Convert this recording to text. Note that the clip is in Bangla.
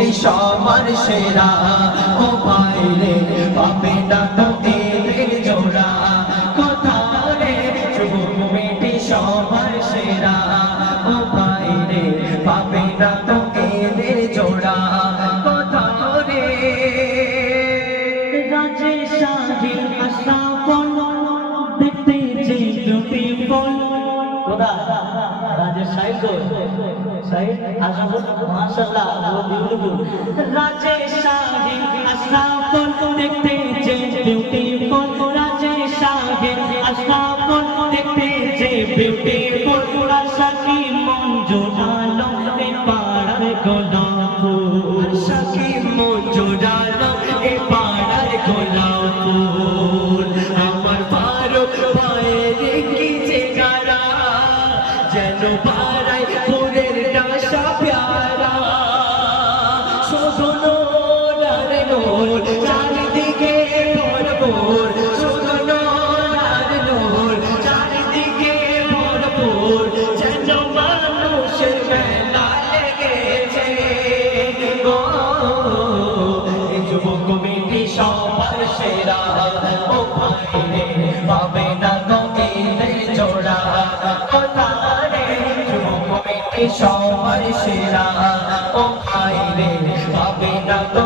কমিটি সবার সেরা ও ভাইরে পাবে না তো এদের জোড়া কথা রে যুব কমিটি সবার সেরা ও ভাইরে পাবে না তো এদের জোড়া কথা রে রাজে শাহির আশরাফল দেখতে যে বিউটিফুল কোদা রাজে শাহির শাহির আশরাফল মাশাআল্লাহ বিউটিফুল রাজে শাহির আশরাফল দেখতে যে বিউটিফুল রাজে শাহির আশরাফল দেখতে যে বিউটিফুল আশাকি মন জোড়ালো এ পাড়ার গোলাপ ফুল আশাকি মন জোড়ালো এ পাড়ার গোলাপ ফুল আমার ফারুক ভাইয়ের কি যে গারা যেন পাড়ায় ফুলের ডাসা প্যারা শুধু নূর আর নূর চারিদিকে ভরপুর শুধু নূর আর নূর চারিদিকে ভরপুর যেন মানুষের মেলা লেগেছে গো এই যুব কমিটি সবার সেরা ও ভাইরে পাবে না তো এদের জোড়া কথা রে যুব কমিটি সবার সেরা ও ভাইরে পাবে না তো